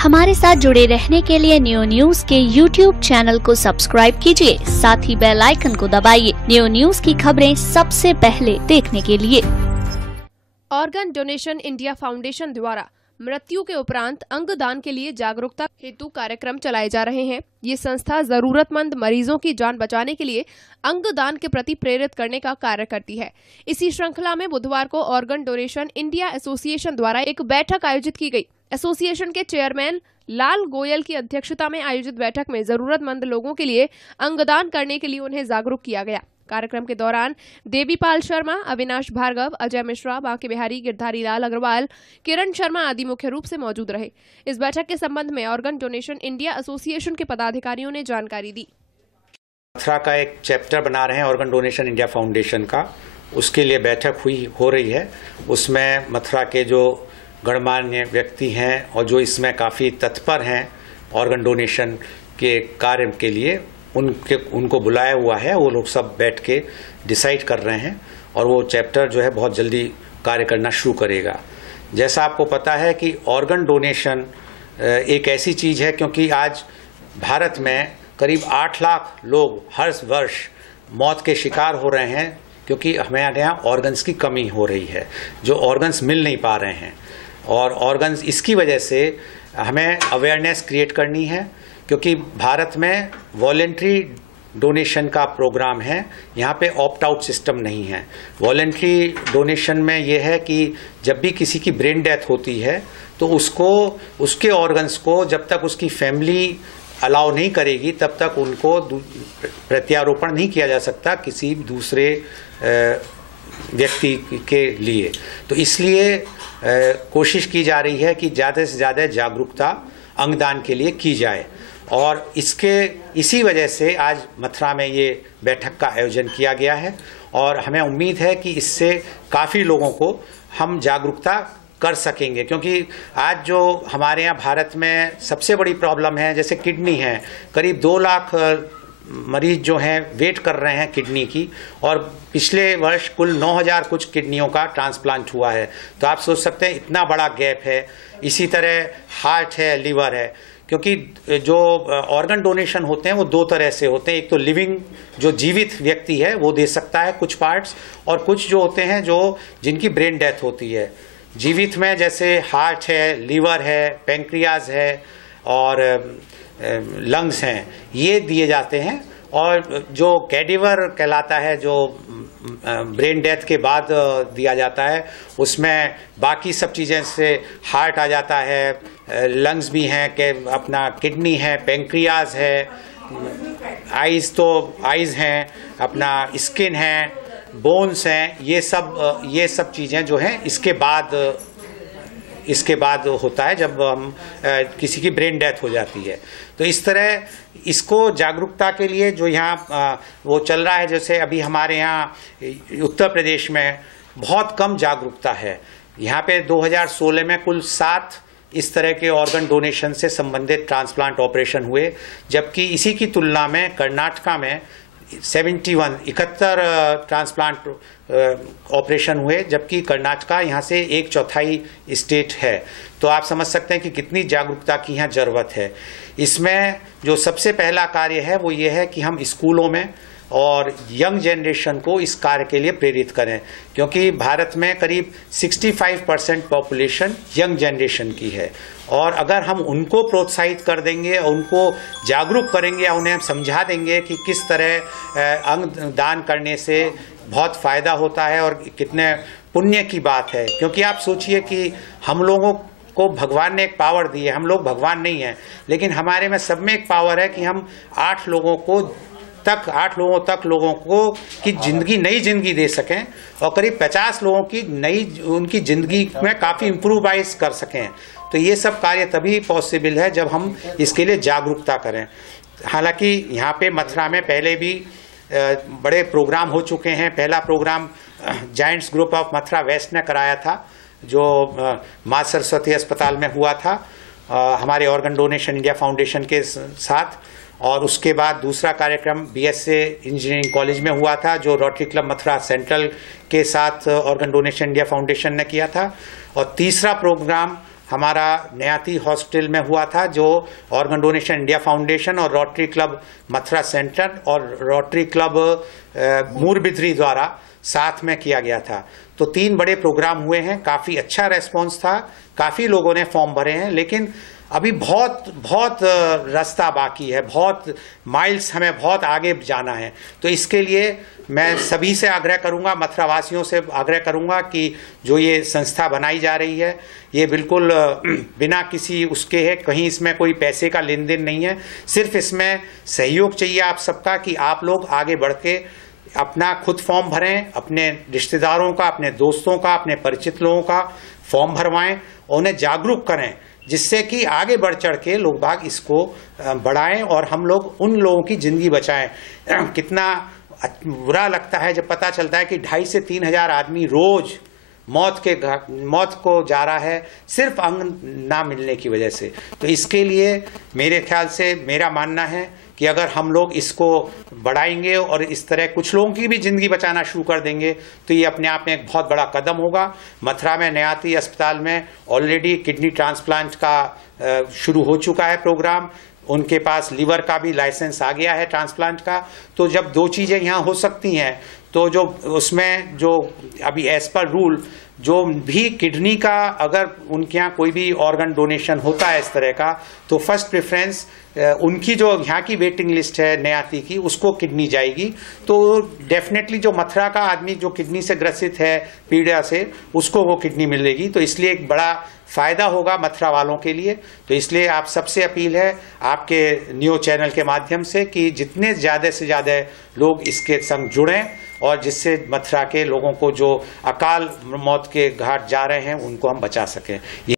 हमारे साथ जुड़े रहने के लिए न्यू न्यूज के YouTube चैनल को सब्सक्राइब कीजिए, साथ ही बेल आइकन को दबाइए न्यू न्यूज की खबरें सबसे पहले देखने के लिए। ऑर्गन डोनेशन इंडिया फाउंडेशन द्वारा मृत्यु के उपरांत अंगदान के लिए जागरूकता हेतु कार्यक्रम चलाए जा रहे हैं। ये संस्था जरूरतमंद मरीजों की जान बचाने के लिए अंगदान के प्रति प्रेरित करने का कार्य करती है। इसी श्रृंखला में बुधवार को ऑर्गन डोनेशन इंडिया एसोसिएशन द्वारा एक बैठक आयोजित की गई। एसोसिएशन के चेयरमैन लाल गोयल की अध्यक्षता में आयोजित बैठक में जरूरतमंद लोगों के लिए अंगदान करने के लिए उन्हें जागरूक किया गया। कार्यक्रम के दौरान देवीपाल शर्मा, अविनाश भार्गव, अजय मिश्रा, बांके बिहारी, गिरधारी लाल अग्रवाल, किरण शर्मा आदि मुख्य रूप से मौजूद रहे। इस बैठक के संबंध में ऑर्गन डोनेशन इंडिया एसोसिएशन के पदाधिकारियों ने जानकारी दी। मथुरा का एक चैप्टर बना रहे हैं ऑर्गन डोनेशन इंडिया फाउंडेशन का, उसके लिए बैठक हो रही है। उसमें मथुरा के जो गणमान्य व्यक्ति हैं और जो इसमें काफ़ी तत्पर हैं ऑर्गन डोनेशन के कार्य के लिए, उनको बुलाया हुआ है। वो लोग सब बैठ के डिसाइड कर रहे हैं और वो चैप्टर जो है बहुत जल्दी कार्य करना शुरू करेगा। जैसा आपको पता है कि ऑर्गन डोनेशन एक ऐसी चीज़ है, क्योंकि आज भारत में करीब 8 लाख लोग हर वर्ष मौत के शिकार हो रहे हैं, क्योंकि हमें यहाँ ऑर्गन्स की कमी हो रही है, जो ऑर्गन्स मिल नहीं पा रहे हैं। और ऑर्गन्स इसकी वजह से हमें अवेयरनेस क्रिएट करनी है, क्योंकि भारत में वॉलेंट्री डोनेशन का प्रोग्राम है, यहाँ पे ऑप्ट आउट सिस्टम नहीं है। वॉलेंट्री डोनेशन में ये है कि जब भी किसी की ब्रेन डेथ होती है तो उसके ऑर्गन्स को जब तक उसकी फैमिली अलाउ नहीं करेगी तब तक उनको प्रत्यारोपण नहीं किया जा सकता किसी दूसरे व्यक्ति के लिए। तो इसलिए कोशिश की जा रही है कि ज़्यादा से ज़्यादा जागरूकता अंगदान के लिए की जाए, और इसी वजह से आज मथुरा में ये बैठक का आयोजन किया गया है। और हमें उम्मीद है कि इससे काफ़ी लोगों को हम जागरूकता कर सकेंगे, क्योंकि आज जो हमारे यहाँ भारत में सबसे बड़ी प्रॉब्लम है, जैसे किडनी है, करीब 2 लाख मरीज जो हैं वेट कर रहे हैं किडनी की, और पिछले वर्ष कुल 9000 कुछ किडनियों का ट्रांसप्लांट हुआ है। तो आप सोच सकते हैं इतना बड़ा गैप है। इसी तरह हार्ट है, लिवर है, क्योंकि जो ऑर्गन डोनेशन होते हैं वो 2 तरह से होते हैं। एक तो लिविंग, जो जीवित व्यक्ति है वो दे सकता है कुछ पार्ट्स, और कुछ जो होते हैं जिनकी ब्रेन डेथ होती है। जीवित में जैसे हार्ट है, लिवर है, पैंक्रियाज है और लंग्स हैं, ये दिए जाते हैं। और जो कैडिवर कहलाता है, जो ब्रेन डेथ के बाद दिया जाता है, उसमें बाकी सब चीज़ें से हार्ट आ जाता है, लंग्स भी हैं, कि अपना किडनी है, पैंक्रियाज है, आइज़ हैं, अपना स्किन है, बोन्स हैं। ये सब चीज़ें जो हैं इसके बाद होता है जब हम किसी की ब्रेन डेथ हो जाती है। तो इस तरह इसको जागरूकता के लिए जो यहाँ वो चल रहा है, जैसे अभी हमारे यहाँ उत्तर प्रदेश में बहुत कम जागरूकता है। यहाँ पे 2016 में कुल 7 इस तरह के ऑर्गन डोनेशन से संबंधित ट्रांसप्लांट ऑपरेशन हुए, जबकि इसी की तुलना में कर्नाटका में 71 ट्रांसप्लांट ऑपरेशन हुए, जबकि कर्नाटका यहाँ से 1/4 स्टेट है। तो आप समझ सकते हैं कि कितनी जागरूकता की यहाँ ज़रूरत है। इसमें जो सबसे पहला कार्य है वो ये है कि हम स्कूलों में और यंग जनरेशन को इस कार्य के लिए प्रेरित करें, क्योंकि भारत में करीब 65% पॉपुलेशन यंग जनरेशन की है। और अगर हम उनको प्रोत्साहित कर देंगे और उनको जागरूक करेंगे या उन्हें समझा देंगे कि किस तरह अंग दान करने से बहुत फ़ायदा होता है और कितने पुण्य की बात है। क्योंकि आप सोचिए कि हम लोगों को भगवान ने एक पावर दी है, हम लोग भगवान नहीं हैं, लेकिन हमारे में सब में एक पावर है कि हम 8 लोगों तक लोगों को की जिंदगी, नई जिंदगी दे सकें, और करीब 50 लोगों की उनकी जिंदगी में काफ़ी इम्प्रूवाइज कर सकें। तो ये सब कार्य तभी पॉसिबल है जब हम इसके लिए जागरूकता करें। हालांकि यहाँ पे मथुरा में पहले भी बड़े प्रोग्राम हो चुके हैं। पहला program giants group of Mathura west ने कराया था, जो माँ सरस्वती अस्पताल में हुआ था हमारे ऑर्गन डोनेशन इंडिया फाउंडेशन के साथ। और उसके बाद दूसरा कार्यक्रम बीएसए इंजीनियरिंग कॉलेज में हुआ था, जो रोटरी क्लब मथुरा सेंट्रल के साथ ऑर्गन डोनेशन इंडिया फाउंडेशन ने किया था। और तीसरा प्रोग्राम हमारा नयाती हॉस्पिटल में हुआ था, जो ऑर्गन डोनेशन इंडिया फाउंडेशन और रोटरी क्लब मथुरा सेंटर और रोटरी क्लब मूरबिद्री द्वारा साथ में किया गया था। तो 3 बड़े प्रोग्राम हुए हैं, काफ़ी अच्छा रेस्पॉन्स था, काफ़ी लोगों ने फॉर्म भरे हैं, लेकिन अभी बहुत रास्ता बाकी है, बहुत माइल्स हमें बहुत आगे जाना है। तो इसके लिए मैं सभी से आग्रह करूंगा, मथुरा वासियों से आग्रह करूंगा कि जो ये संस्था बनाई जा रही है, ये बिल्कुल बिना किसी उसके है, कहीं इसमें कोई पैसे का लेन देन नहीं है, सिर्फ इसमें सहयोग चाहिए आप सबका कि आप लोग आगे बढ़ के अपना खुद फॉर्म भरें, अपने रिश्तेदारों का, अपने दोस्तों का, अपने परिचित लोगों का फॉर्म भरवाएं, उन्हें जागरूक करें, जिससे कि आगे बढ़ चढ़ के लोग बाग इसको बढ़ाएं और हम लोग उन लोगों की जिंदगी बचाएं। कितना बुरा लगता है जब पता चलता है कि 2,500 से 3,000 आदमी रोज मौत को जा रहा है सिर्फ अंग ना मिलने की वजह से। तो इसके लिए मेरे ख्याल से मेरा मानना है कि अगर हम लोग इसको बढ़ाएंगे और इस तरह कुछ लोगों की भी जिंदगी बचाना शुरू कर देंगे तो ये अपने आप में एक बहुत बड़ा कदम होगा। मथुरा में नयाती अस्पताल में ऑलरेडी किडनी ट्रांसप्लांट का शुरू हो चुका है प्रोग्राम, उनके पास लीवर का भी लाइसेंस आ गया है ट्रांसप्लांट का। तो जब 2 चीज़ें यहाँ हो सकती हैं तो जो उसमें जो अभी एज पर रूल जो भी किडनी का अगर उनके यहाँ कोई भी ऑर्गन डोनेशन होता है इस तरह का, तो फर्स्ट प्रेफरेंस उनकी जो यहाँ की वेटिंग लिस्ट है नयाती की, उसको किडनी जाएगी। तो डेफिनेटली जो मथुरा का आदमी जो किडनी से ग्रसित है पीड़ा से, उसको वो किडनी मिलेगी। तो इसलिए एक बड़ा फायदा होगा मथुरा वालों के लिए। तो इसलिए आप सबसे अपील है आपके न्यूज़ चैनल के माध्यम से कि जितने ज़्यादा से ज़्यादा लोग इसके संग जुड़ें और जिससे मथुरा के लोगों को जो अकाल मौत के घाट जा रहे हैं उनको हम बचा सकें।